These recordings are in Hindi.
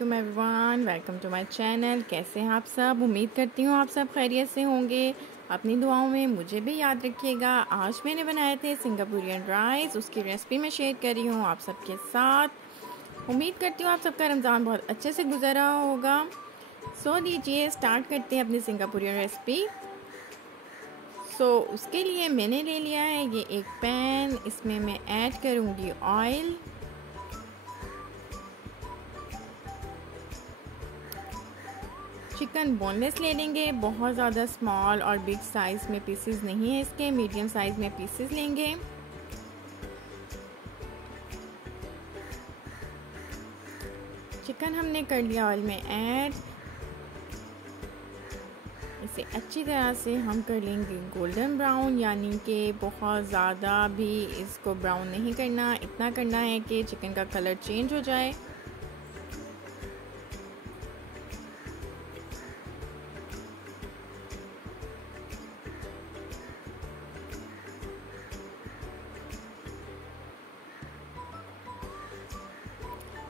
वालेकुम everyone, welcome to my channel. कैसे हैं आप सब? उम्मीद करती हूँ आप सब खैरियत से होंगे। अपनी दुआओं में मुझे भी याद रखिएगा। आज मैंने बनाए थे सिंगापुरियन राइस, उसकी रेसिपी मैं शेयर कर रही हूँ आप सबके साथ। उम्मीद करती हूँ आप सबका रमज़ान बहुत अच्छे से गुजरा होगा। सो लीजिए स्टार्ट करते हैं अपनी सिंगापुरियन रेसिपी। उसके लिए मैंने ले लिया है ये एक पैन। इसमें मैं ऐड करूँगी ऑयल। चिकन बोनलेस ले लेंगे, बहुत ज़्यादा स्मॉल और बिग साइज़ में पीसेस नहीं है इसके, मीडियम साइज़ में पीसेस लेंगे। चिकन हमने कर लिया ऑयल में ऐड। इसे अच्छी तरह से हम कर लेंगे गोल्डन ब्राउन, यानी कि बहुत ज़्यादा भी इसको ब्राउन नहीं करना, इतना करना है कि चिकन का कलर चेंज हो जाए।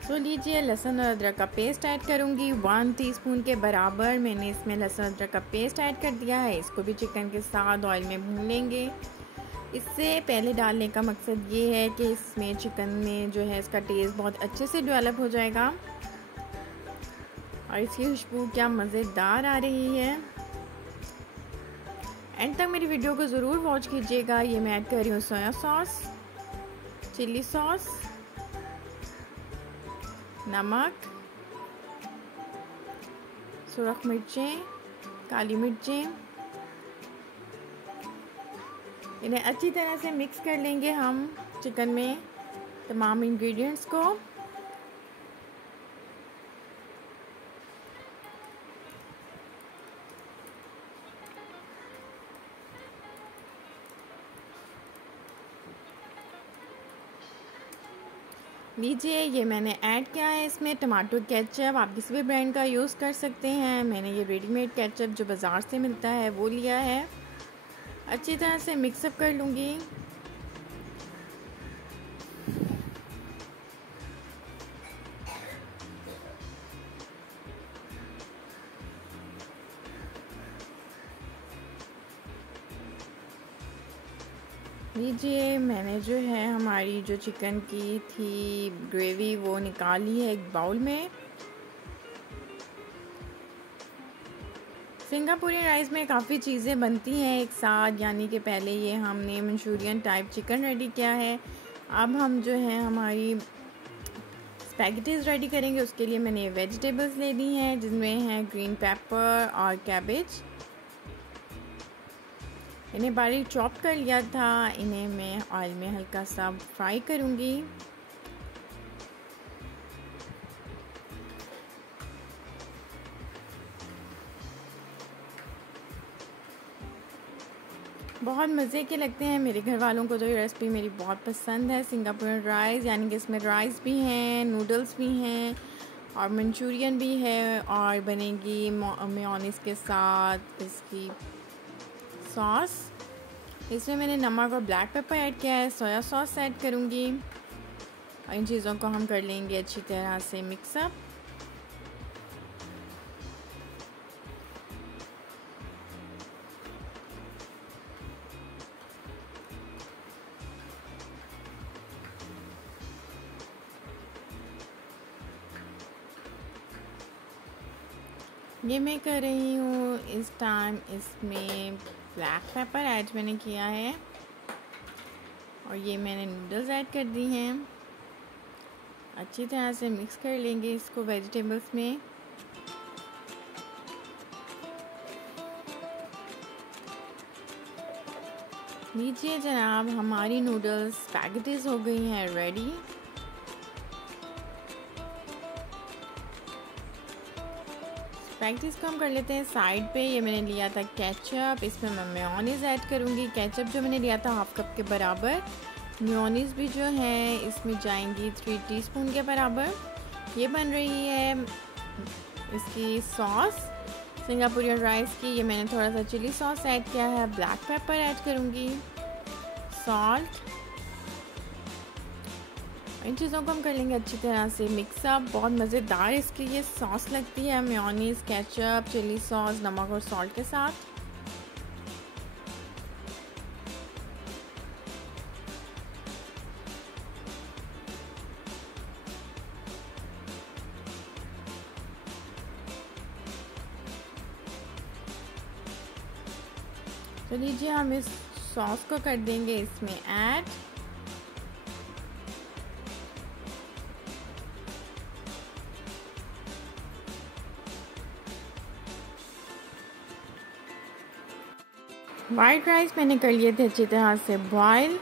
तो लीजिए लहसुन और अदरक का पेस्ट ऐड करूँगी। 1 टीस्पून के बराबर मैंने इसमें लहसुन अदरक का पेस्ट ऐड कर दिया है। इसको भी चिकन के साथ ऑयल में भून लेंगे। इससे पहले डालने का मकसद ये है कि इसमें चिकन में जो है इसका टेस्ट बहुत अच्छे से डेवलप हो जाएगा और इसकी खुशबू क्या मज़ेदार आ रही है। एंड तक मेरी वीडियो को ज़रूर वॉच कीजिएगा। ये मैं ऐड कर रही हूँ सोया सॉस, चिली सॉस, नमक, सुरख मिर्चें, काली मिर्चें। इन्हें अच्छी तरह से मिक्स कर लेंगे हम चिकन में तमाम इंग्रेडिएंट्स को। लीजिए ये मैंने ऐड किया है इसमें टमाटो केचप। आप किसी भी ब्रांड का यूज़ कर सकते हैं। मैंने ये रेडीमेड केचप जो बाज़ार से मिलता है वो लिया है। अच्छी तरह से मिक्सअप कर लूँगी। लीजिए मैंने जो है हमारी जो चिकन की थी ग्रेवी वो निकाली है एक बाउल में। सिंगापुरियन राइस में काफ़ी चीज़ें बनती हैं एक साथ, यानी कि पहले ये हमने मंचूरियन टाइप चिकन रेडी किया है। अब हम जो है हमारी स्पैगेटीज़ रेडी करेंगे। उसके लिए मैंने वेजिटेबल्स ले ली हैं जिनमें है ग्रीन पेपर और कैबेज। इन्हें बारीक चॉप कर लिया था। इन्हें मैं ऑयल में हल्का सा फ्राई करूँगी। बहुत मज़े के लगते हैं मेरे घर वालों को। तो ये रेसिपी मेरी बहुत पसंद है। सिंगापुरियन राइस, यानी कि इसमें राइस भी हैं, नूडल्स भी हैं और मंचूरियन भी है और बनेगी मेयोनीज के साथ इसकी सॉस। इसमें मैंने नमक और ब्लैक पेपर ऐड किया है। सोया सॉस ऐड करूँगी और इन चीज़ों को हम कर लेंगे अच्छी तरह से मिक्सअप। ये मैं कर रही हूँ इस टाइम इसमें ब्लैक पेपर ऐड मैंने किया है और ये मैंने नूडल्स ऐड कर दी हैं। अच्छी तरह से मिक्स कर लेंगे इसको वेजिटेबल्स में। लीजिए जनाब हमारी नूडल्स स्पैगेटीज़ हो गई हैं रेडी। स्पैगेटीज़ को हम कर लेते हैं साइड पे। ये मैंने लिया था केचप, इसमें मैं मेयोनीज़ ऐड करूँगी। केचप जो मैंने लिया था हाफ कप के बराबर। मेयोनीज़ भी जो है इसमें जाएंगी 3 टीस्पून के बराबर। ये बन रही है इसकी सॉस सिंगापुरियन राइस की। ये मैंने थोड़ा सा चिली सॉस ऐड किया है, ब्लैक पेपर ऐड करूँगी, सॉल्ट, इन चीज़ों को हम कर लेंगे अच्छी तरह से मिक्सअप। बहुत मज़ेदार इसकी ये सॉस लगती है, मेयोनीज़, केचप, चिली सॉस, नमक और सॉल्ट के साथ। तो लीजिए हम इस सॉस को कर देंगे इसमें ऐड। वाइट राइस मैंने कर लिए थे अच्छी तरह से बॉयल।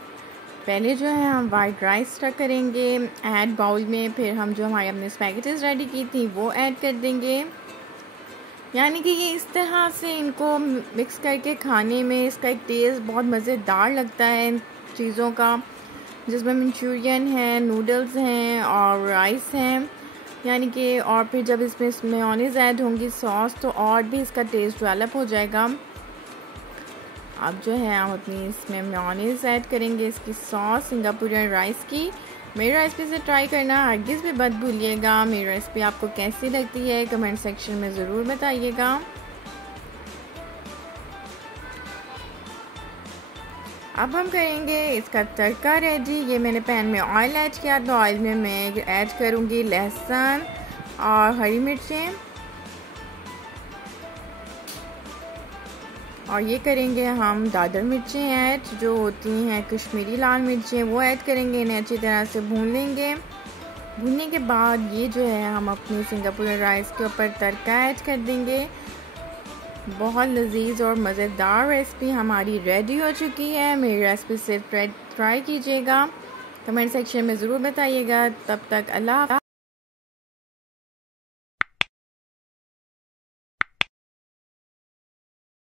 पहले जो है हम वाइट राइस रख करेंगे ऐड बाउल में, फिर हम जो हमारे अपने स्पैगेटीज रेडी की थी वो ऐड कर देंगे। यानी कि ये इस तरह से इनको मिक्स करके खाने में इसका एक टेस्ट बहुत मज़ेदार लगता है इन चीज़ों का, जिसमें मंचूरियन है, नूडल्स हैं और राइस हैं। यानी कि और फिर जब इसमें मेयोनीज़ ऐड होंगी सॉस, तो और भी इसका टेस्ट डेवलप हो जाएगा। अब जो है हम अपनी इसमें मेयोनीज़ ऐड करेंगे, इसकी सॉस सिंगापुरियन राइस की। मेरी रेसिपी से ट्राई करना हरगिज़ भी मत भूलिएगा। मेरी रेसिपी आपको कैसी लगती है कमेंट सेक्शन में ज़रूर बताइएगा। अब हम करेंगे इसका तड़का रेडी। ये मैंने पैन में ऑयल ऐड किया, तो ऑयल में मैं ऐड करूँगी लहसुन और हरी मिर्चें, और ये करेंगे हम दादर मिर्चें ऐड, जो होती हैं कश्मीरी लाल मिर्चें, वो ऐड करेंगे। इन्हें अच्छी तरह से भून लेंगे। भूनने के बाद ये जो है हम अपनी सिंगापुरी राइस के ऊपर तड़का ऐड कर देंगे। बहुत लजीज और मज़ेदार रेसिपी हमारी रेडी हो चुकी है। मेरी रेसिपी से ट्राई कीजिएगा, कमेंट सेक्शन में ज़रूर बताइएगा। तब तक अल्लाह।